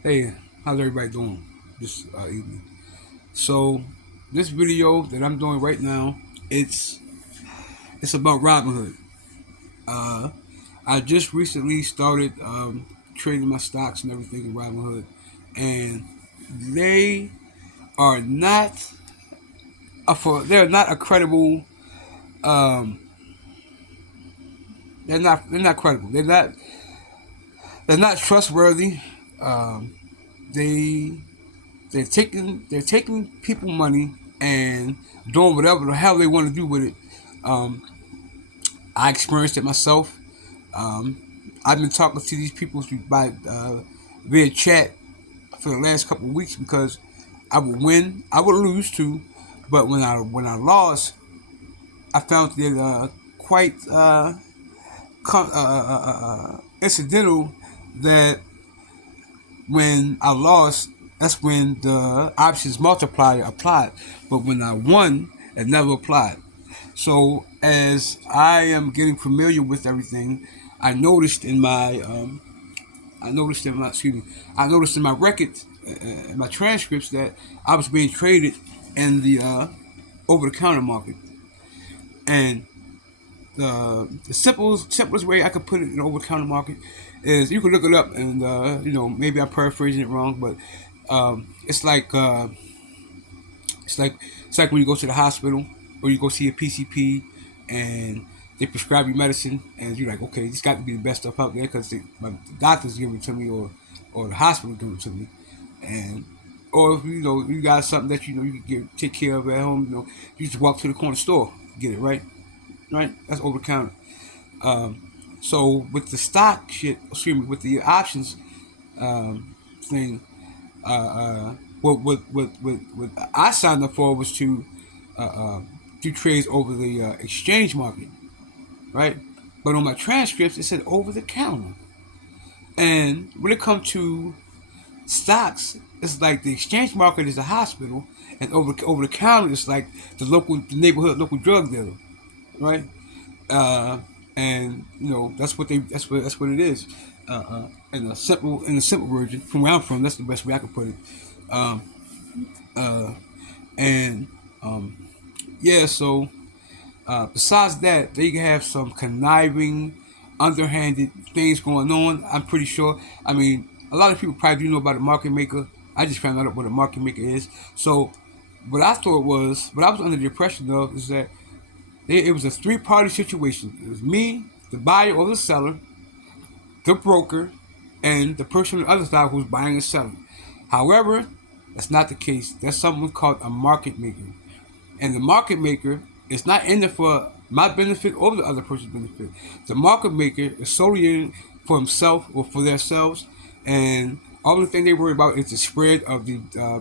Hey, how's everybody doing this evening? So, this video that I'm doing right now, it's it's about Robinhood. Uh, I just recently started trading my stocks and everything in Robinhood, and they are not they're not a credible. Um, they're not credible. They're not trustworthy. Um, they they're taking people money and doing whatever the hell they want to do with it. Um, I experienced it myself. Um, I've been talking to these people via chat for the last couple of weeks because I would win, I would lose too, but when I lost, I found it quite incidental that when I lost, that's when the options multiplier applied. But when I won, it never applied. So as I am getting familiar with everything, I noticed in my I noticed in my records, in my transcripts that I was being traded in the over the counter market, and the simplest way I could put it in the over the counter market is you can look it up and maybe I'm paraphrasing it wrong, but it's it's like it's like when you go to the hospital or you go see a PCP and they prescribe you medicine and you're like, okay, this got to be the best stuff out there because the doctors give it to me or the hospital give it to me, and or if you got something that you can take care of at home, you just walk to the corner store, get it right. That's over the counter. So with the stock shit, excuse me, with the options thing, uh, uh, what I signed up for was to uh, uh, do trades over the exchange market, right? But on my transcripts, it said over the counter. And when it comes to stocks, it's like the exchange market is a hospital, and over the counter is like the neighborhood local drug dealer, right? Uh, and that's what it is. In a simple version, from where I'm from, that's the best way I can put it. Um, uh, and yeah, so besides that, they can have some conniving, underhanded things going on. I'm pretty sure. I mean, a lot of people probably do know about a market maker. I just found out what a market maker is. So, what I was under the impression of, is that it was a three-party situation. It was me, the buyer or the seller, the broker, and the person on the other side who's buying and selling. However, that's not the case. There's something called a market maker. And the market maker is not in it for my benefit or the other person's benefit. The market maker is solely in for himself or for themselves, and all the thing they worry about is the spread of the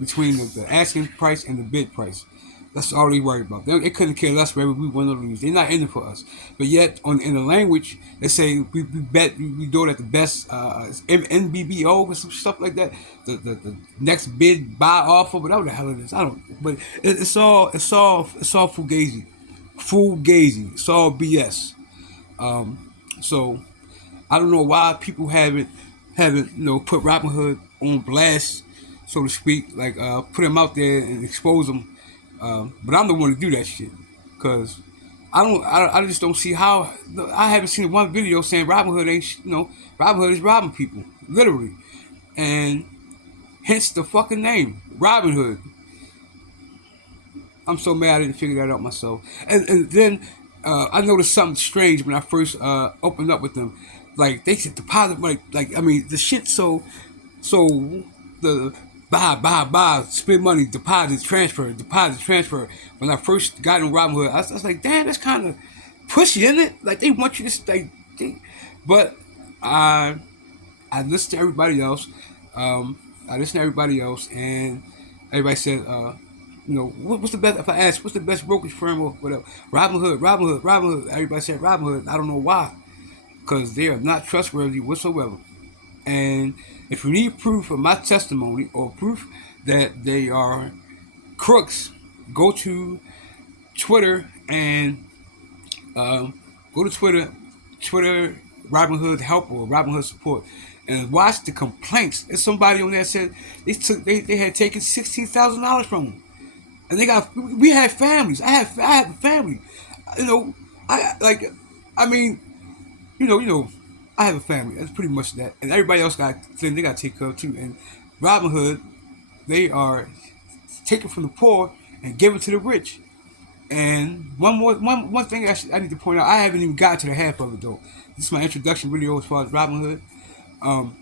between the asking price and the bid price. That's all they worry about. They couldn't care less whether we win or lose. They're not in it for us. But yet, in the language, they say we bet we do it at the best NBBO or some stuff like that. The next bid buy offer, whatever the hell it is. I don't. But it's all fugazi. It's all BS. So I don't know why people haven't put Robinhood on blast, so to speak, like put him out there and expose him. But I'm the one to do that shit, cause I just don't see how. I haven't seen one video saying Robinhood ain't Robinhood is robbing people literally, and hence the fucking name Robinhood. I'm so mad I didn't figure that out myself. And then I noticed something strange when I first opened up with them. Like they said deposit money. Like I mean the shit. So the buy, spend money, deposit, transfer. When I first got in Robinhood, I was like, damn, that's kind of pushy, isn't it? Like they want you to but I I listened to everybody else. I listened to everybody else, and everybody said, what's the best? If I ask, what's the best brokerage firm or whatever? Robinhood. Everybody said Robinhood. I don't know why, because they are not trustworthy whatsoever. And if you need proof of my testimony or proof that they are crooks, go to Twitter and go to Twitter Robinhood help or Robinhood support, and watch the complaints. There's somebody on there said they had taken $16,000 from them, and they got we had families. I had a family, you know. I like, I mean, I have a family. That's pretty much that, and everybody else got things they got to take care of too. And Robinhood, they are taking from the poor and giving to the rich. And one thing I need to point out, I haven't even got to the half of it though. This is my introduction video as far as Robinhood. Um,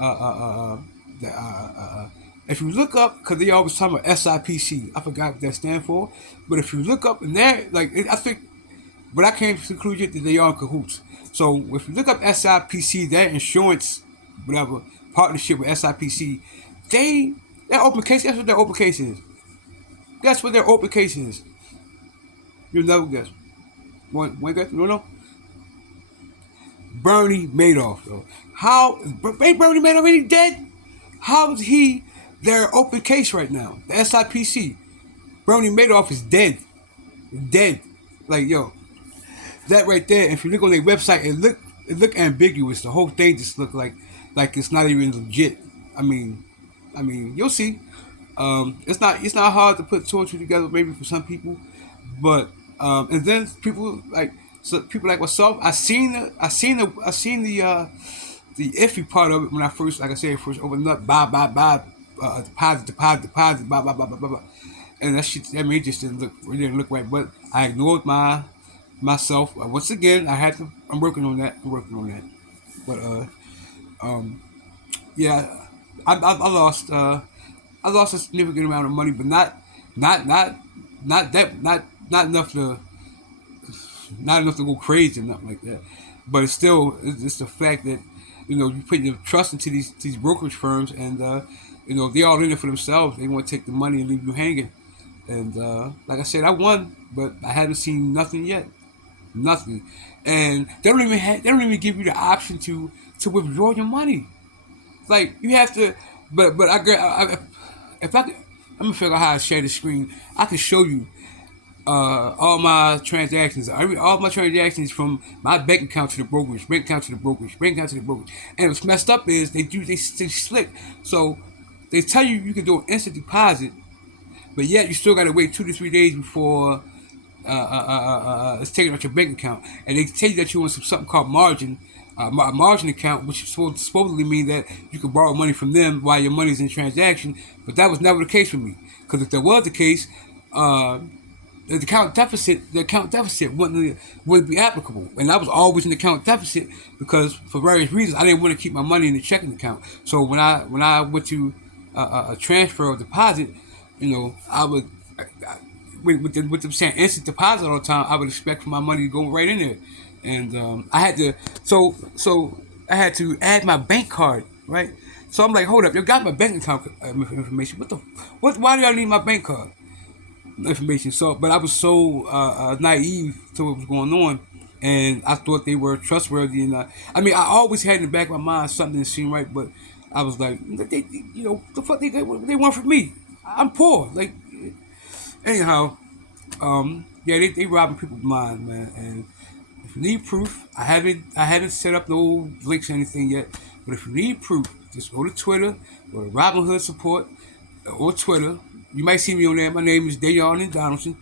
uh, uh, uh, uh, if you look up, because they always talk about SIPC, I forgot what that stands for, but if you look up in there, like I think, but I came to the conclusion that they are in cahoots. So if you look up SIPC, their insurance, whatever partnership with SIPC, their open case. That's what their open case is. That's what their open case is. You'll never guess. One guess? No. Bernie Madoff, though. How ain't Bernie Madoff already dead? How is he their open case right now? The SIPC. Bernie Madoff is dead. Dead. Like yo, that right there. If you look on their website, it look ambiguous. The whole thing just look like it's not even legit. I mean, you'll see. It's not hard to put two and two together. Maybe for some people, but and then people like myself. I seen the iffy part of it when I first, like I said, first opened up, buy, deposit, blah, and that shit. I mean, it just didn't look right. But I ignored myself. Once again, I had to. I'm working on that. But yeah, I lost. I lost a significant amount of money, but not that not enough to go crazy or nothing like that. But it's the fact that you put your trust into these brokerage firms, and they're all in it for themselves. They want to take the money and leave you hanging. And like I said, I won, but I haven't seen nothing yet. Nothing. And they don't even give you the option to withdraw your money. Like you have to, but if I could, I'm gonna figure out how to share the screen. I can show you all my transactions. All my transactions from my bank account to the brokerage, bank account to the brokerage, bank account to the brokerage. And what's messed up is they slick. So they tell you can do an instant deposit, but yet you still got to wait 2 to 3 days before it's taken out your bank account, and they tell you that you want something called margin, a margin account, which supposedly mean that you can borrow money from them while your money's in transaction. But that was never the case for me, because if that was the case, the account deficit wouldn't be applicable, and I was always in the account deficit because for various reasons I didn't want to keep my money in the checking account. So when I went to a transfer or deposit, I would with them saying instant deposit all the time, I would expect for my money to go right in there, and I had to I had to add my bank card, right? So I'm like, hold up, you got my bank account information. Why do y'all need my bank card information? So, but I was so naive to what was going on, and I thought they were trustworthy. And I always had in the back of my mind something that seemed right, but I was like, the fuck they want from me? I'm poor. Like, anyhow, yeah, they robbing people's mind, man. And if you need proof, I haven't set up no links or anything yet. But if you need proof, just go to Twitter, go to Robinhood support, or Twitter. You might see me on there. My name is Dayon and Donaldson,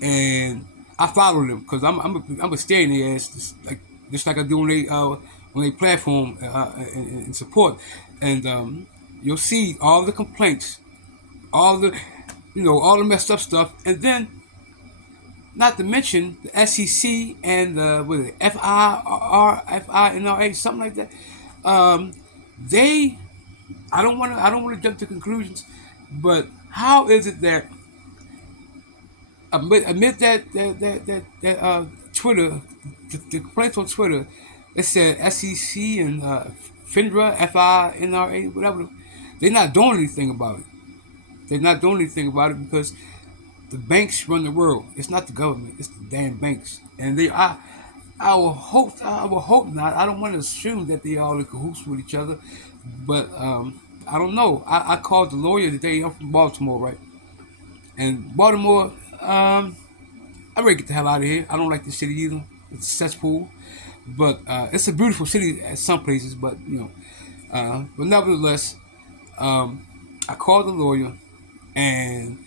and I follow them because I'm a stay in their ass, just like I do on their platform and support. And you'll see all the complaints, all the all the messed up stuff, and then not to mention the SEC and what is it, FINRA, something like that. They, I don't want to jump to conclusions, but how is it that amid that Twitter, the complaints on Twitter, it said SEC and FINRA, FINRA, whatever, they're not doing anything about it. They're not doing anything about it because the banks run the world. It's not the government. It's the damn banks. And I will hope. I will hope not. I don't want to assume that they all in cahoots with each other, but I don't know. I called the lawyer today. I'm from Baltimore, right? And Baltimore, I'm ready to get the hell out of here. I don't like the city either. It's a cesspool, but it's a beautiful city at some places. But But nevertheless, I called the lawyer, and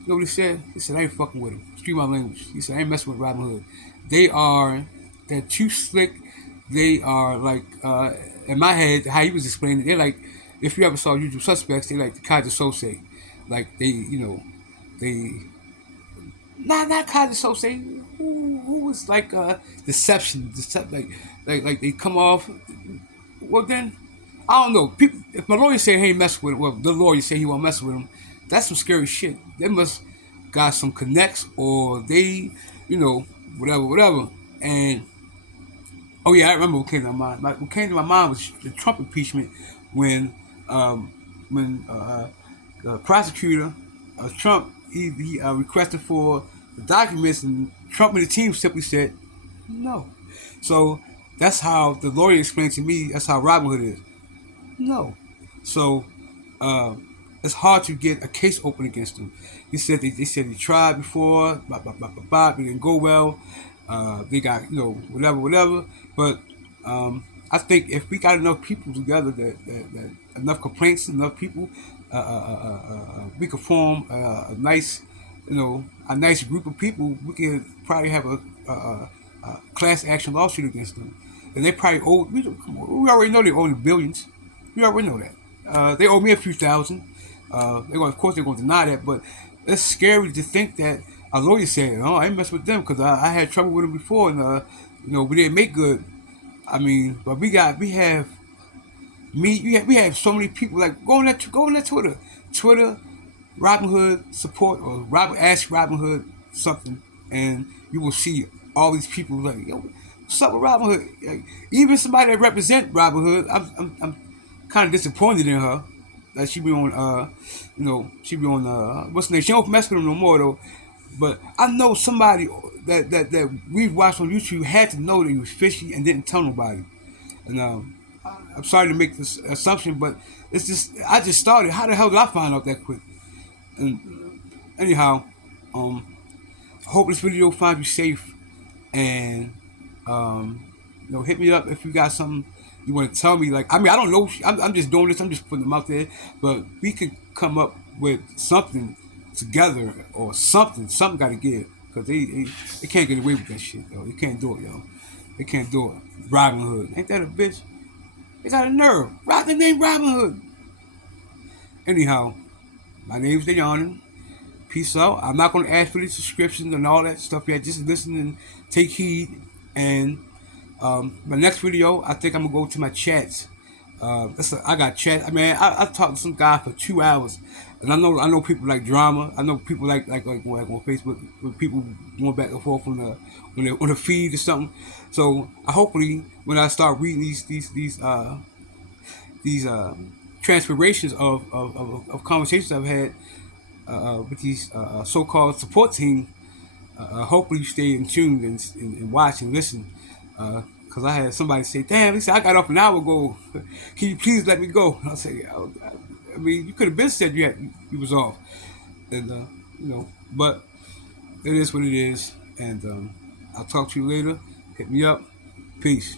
you know what he said? He said, I ain't fucking with him. Excuse my language. He said, I ain't messing with Robinhood. They are, they're too slick. They are like, in my head, how he was explaining it, they're like, if you ever saw Usual Suspects, they like the Kaja Sose. Like, they, you know, they, not Kaja Sose, who was like, deception, like they come off, well then, I don't know. People, if my lawyer say he ain't mess with him, well, the lawyer say he won't mess with him. That's some scary shit. They must got some connects, or they, you know, whatever. And oh yeah, I remember what came to my mind. What came to my mind was the Trump impeachment when, um, when the prosecutor, Trump, he requested for the documents, and Trump and the team simply said no. So that's how the lawyer explained to me. That's how Robinhood is. No. So uh, it's hard to get a case open against him. He said they said he tried before, it didn't go well. They got whatever. But I think if we got enough people together, that enough complaints, enough people, we could form a nice, a nice group of people. We could probably have a class action lawsuit against them, and they probably owe. We already know they owe the billions. We already know that. They owe me a few thousand. Of course, they're going to deny that, but it's scary to think that a lawyer said, "Oh, I ain't mess with them because I had trouble with them before, and we didn't make good." I mean, but we have we have so many people. Like go on that Twitter, Robinhood support, or ask Robinhood something, and you will see all these people like, yo, what's up with Robinhood? Like, even somebody that represent Robinhood, I'm kind of disappointed in her. That she be on, she be on, what's the name? She don't mess with them no more though. But I know somebody that we watched on YouTube had to know that he was fishy and didn't tell nobody. And I'm sorry to make this assumption, but it's just I just started. How the hell did I find out that quick? And anyhow, hope this video finds you safe, and hit me up if you got something you want to tell me. Like, I mean, I don't know. I'm just doing this. I'm just putting them out there. But we could come up with something together, or something. Something got to give, because they can't get away with that shit, yo. They can't do it, yo. They can't do it. Robin Hood, ain't that a bitch? They got a nerve. Rock the name Robin Hood. Anyhow, my name's Dayanin. Peace out. I'm not going to ask for the subscriptions and all that stuff yet. Just listen and take heed. And my next video, I think I'm gonna go to my chats. I got chat. I mean, I talked to some guy for 2 hours, and I know people like drama. I know people like on Facebook, with people going back and forth on the feed or something. So I hopefully, when I start reading these transpirations of conversations I've had with these so-called support team, hopefully you stay in tune and watch and listen. Because I had somebody say, "Damn," he said, "I got off an hour ago. Can you please let me go?" And I say, "I mean, you could have been said you was off." And but it is what it is. And I'll talk to you later. Hit me up. Peace.